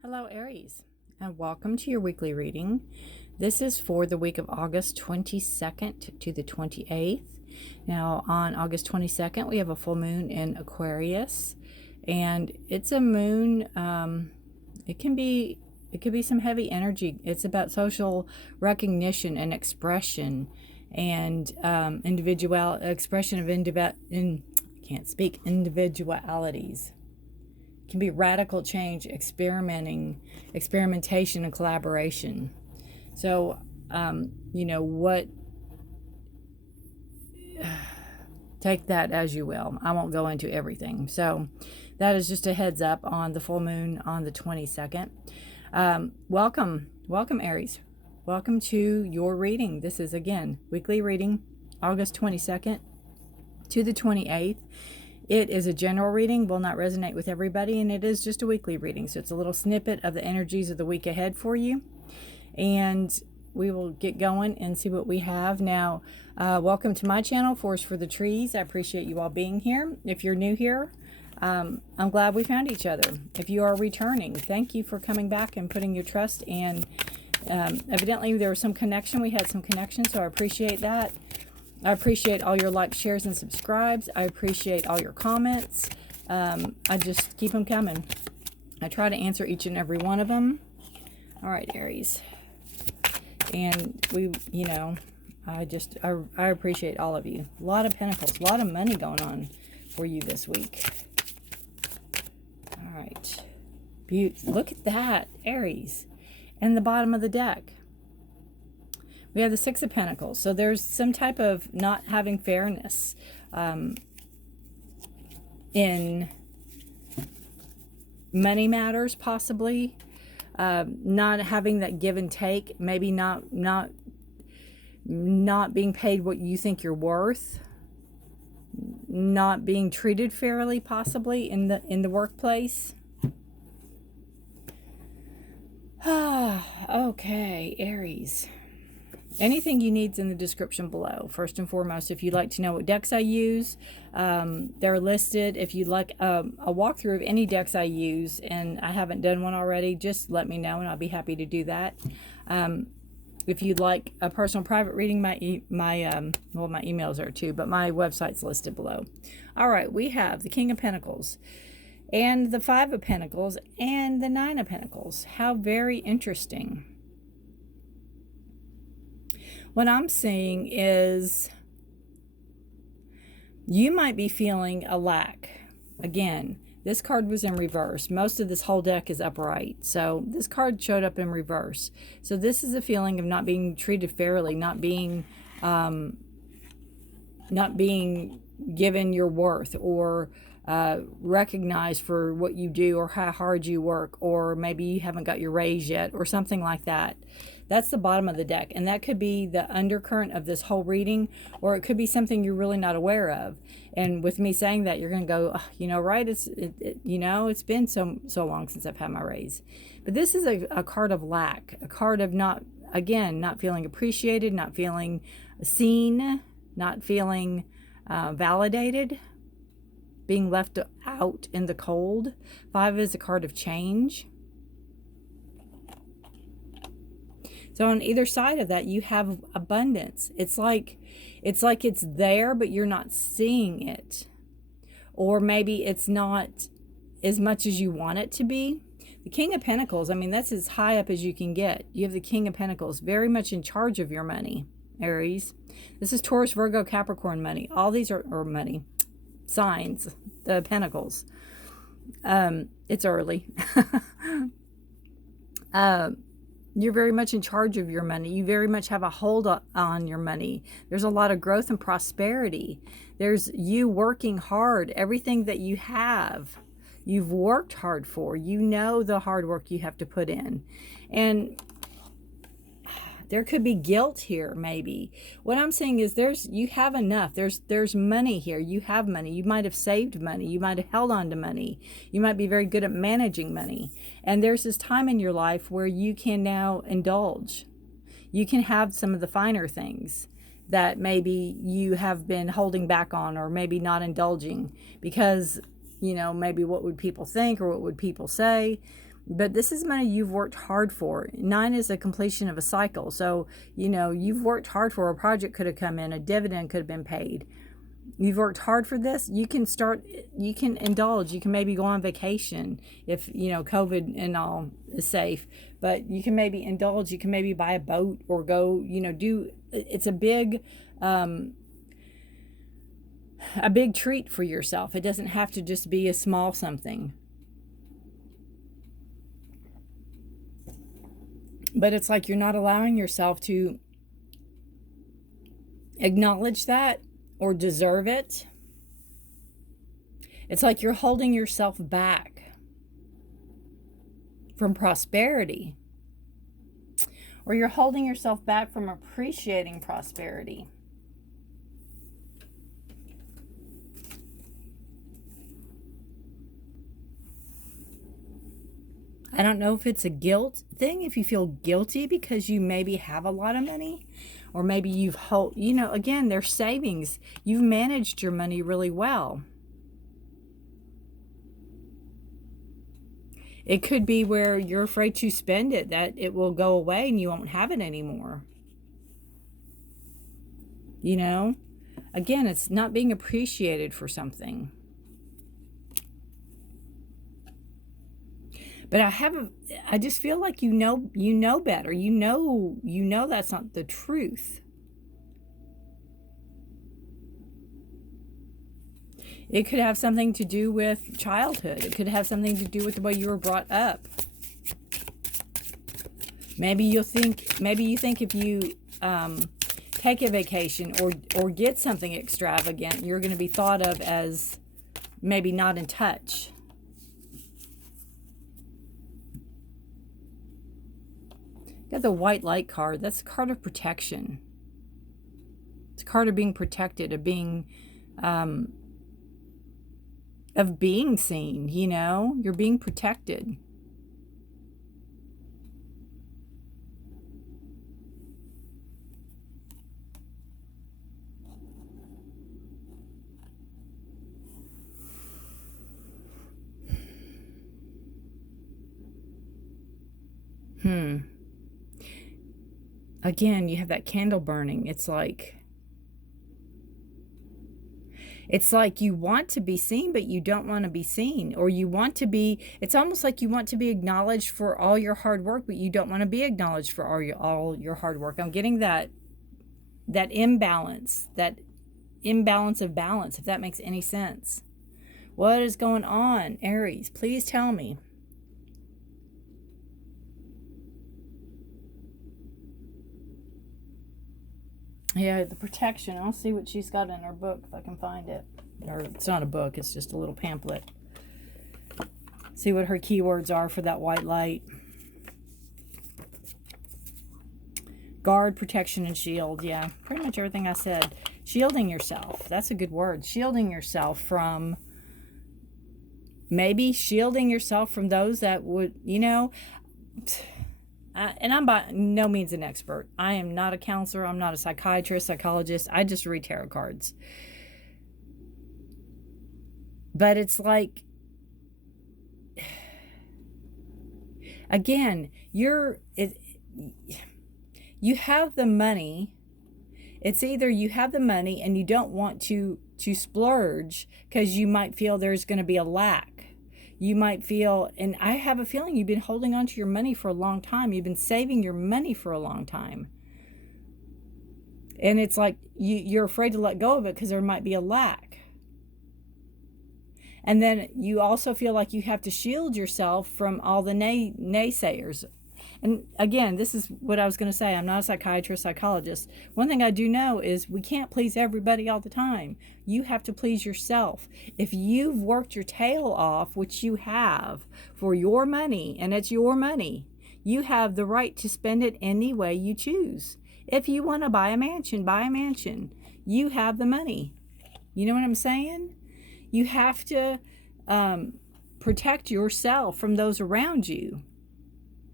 Hello, Aries, and welcome to your weekly reading. This is for the week of August 22nd to the 28th. Now, on August 22nd, we have a full moon in Aquarius, and it's a moon. It can be some heavy energy. It's about social recognition and expression, and expression of individualities. Can be radical change, experimentation, and collaboration. So, take that as you will. I won't go into everything. So, that is just a heads up on the full moon on the 22nd. Welcome, Aries. Welcome to your reading. This is, again, weekly reading, August 22nd to the 28th. It is a general reading, will not resonate with everybody, and it is just a weekly reading. So it's a little snippet of the energies of the week ahead for you. And we will get going and see what we have. Now, welcome to my channel, Forest for the Trees. I appreciate you all being here. If you're new here, I'm glad we found each other. If you are returning, thank you for coming back and putting your trust. And evidently there was some connection. We had some connection, so I appreciate that. I appreciate all your likes, shares, and subscribes. I appreciate all your comments. I just keep them coming. I try to answer each and every one of them. All right, Aries. And I appreciate all of you. A lot of pentacles, a lot of money going on for you this week. All right. Look at that, Aries. And the bottom of the deck. We have the Six of Pentacles. So there's some type of not having fairness in money matters, possibly. Not having that give and take. Maybe not being paid what you think you're worth. Not being treated fairly, possibly, in the workplace. Okay, Aries. Anything you need is in the description below. First and foremost, if you'd like to know what decks I use, they're listed. If you'd like a walkthrough of any decks I use, and I haven't done one already, just let me know and I'll be happy to do that. If you'd like a personal private reading, my emails are too, but my website's listed below. All right, we have the King of Pentacles and the Five of Pentacles and the Nine of Pentacles. How very interesting. What I'm seeing is you might be feeling a lack. Again, this card was in reverse. Most of this whole deck is upright. So this card showed up in reverse. So this is a feeling of not being treated fairly, not being given your worth or recognized for what you do or how hard you work, or maybe you haven't got your raise yet or something like that. That's the bottom of the deck, and that could be the undercurrent of this whole reading, or it could be something you're really not aware of. And with me saying that, you're going to go, oh, right, it's been so long since I've had my raise. But this is a card of lack, a card of not feeling appreciated, not feeling seen, not feeling validated, being left out in the cold. Five is a card of change. So on either side of that, you have abundance. It's like it's there, but you're not seeing it. Or maybe it's not as much as you want it to be. The King of Pentacles, that's as high up as you can get. You have the King of Pentacles, very much in charge of your money, Aries. This is Taurus, Virgo, Capricorn money. All these are money signs, the Pentacles. It's early. You're very much in charge of your money. You very much have a hold on your money. There's a lot of growth and prosperity. There's you working hard. Everything that you have, you've worked hard for. You know the hard work you have to put in. And there could be guilt here, maybe. What I'm saying is you have enough. There's money here. You have money. You might have saved money. You might have held on to money. You might be very good at managing money. And there's this time in your life where you can now indulge. You can have some of the finer things that maybe you have been holding back on, or maybe not indulging because, maybe what would people think or what would people say. But this is money you've worked hard for. 9 is a completion of a cycle. So, you've worked hard for. A project could have come in, a dividend could have been paid. You've worked hard for this. You can indulge. You can maybe go on vacation if, COVID and all is safe. But you can maybe indulge. You can maybe buy a boat or go, it's a big treat for yourself. It doesn't have to just be a small something. But it's like you're not allowing yourself to acknowledge that or deserve it. It's like you're holding yourself back from prosperity, or you're holding yourself back from appreciating prosperity. I don't know if it's a guilt thing, if you feel guilty because you maybe have a lot of money, or maybe again, there's savings. You've managed your money really well. It could be where you're afraid to spend it, that it will go away and you won't have it anymore. Again, it's not being appreciated for something. But I just feel like you know better. You know that's not the truth. It could have something to do with childhood. It could have something to do with the way you were brought up. Maybe you think if you take a vacation or get something extravagant, you're going to be thought of as maybe not in touch. Got the white light card. That's a card of protection. It's a card of being protected, of being seen. You're being protected. Again, you have that candle burning. It's like you want to be seen, but you don't want to be seen. Or it's almost like you want to be acknowledged for all your hard work, but you don't want to be acknowledged for all your hard work. I'm getting that imbalance of balance, if that makes any sense. What is going on, Aries? Please tell me. Yeah, the protection. I'll see what she's got in her book if I can find it. Or it's not a book, it's just a little pamphlet. See what her keywords are for that white light. Guard, protection, and shield. Yeah, pretty much everything I said. Shielding yourself. That's a good word. Shielding yourself from... Maybe shielding yourself from those that would, and I'm by no means an expert. I am not a counselor. I'm not a psychiatrist, psychologist. I just read tarot cards. But it's like, again, you have the money. It's either you have the money and you don't want to splurge because you might feel there's going to be a lack. You might feel, and I have a feeling you've been holding on to your money for a long time. You've been saving your money for a long time. And it's like you're afraid to let go of it because there might be a lack. And then you also feel like you have to shield yourself from all the naysayers. And again, this is what I was going to say. I'm not a psychiatrist, psychologist. One thing I do know is we can't please everybody all the time. You have to please yourself. If you've worked your tail off, which you have, for your money, and it's your money, you have the right to spend it any way you choose. If you want to buy a mansion, buy a mansion. You have the money. You know what I'm saying? You have to protect yourself from those around you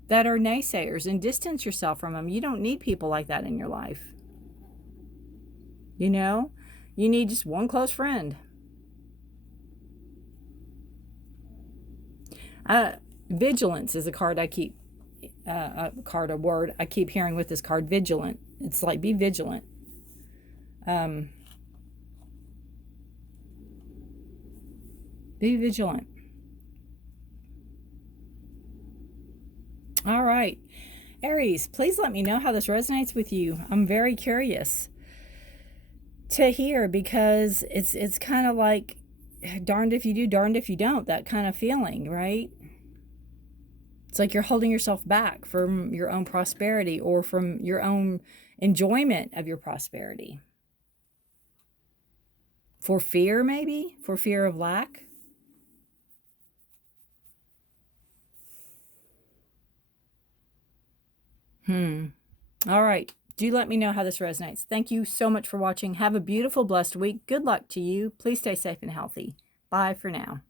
that are naysayers and distance yourself from them. You don't need people like that in your life. You need just one close friend. Vigilance is a card I keep, a word I keep hearing with this card, vigilant. It's like, be vigilant. Be vigilant. All right. Aries, please let me know how this resonates with you. I'm very curious to hear, because it's kind of like darned if you do, darned if you don't, that kind of feeling, right? It's like you're holding yourself back from your own prosperity, or from your own enjoyment of your prosperity. For fear, maybe? For fear of lack? All right. Do let me know how this resonates. Thank you so much for watching. Have a beautiful, blessed week. Good luck to you. Please stay safe and healthy. Bye for now.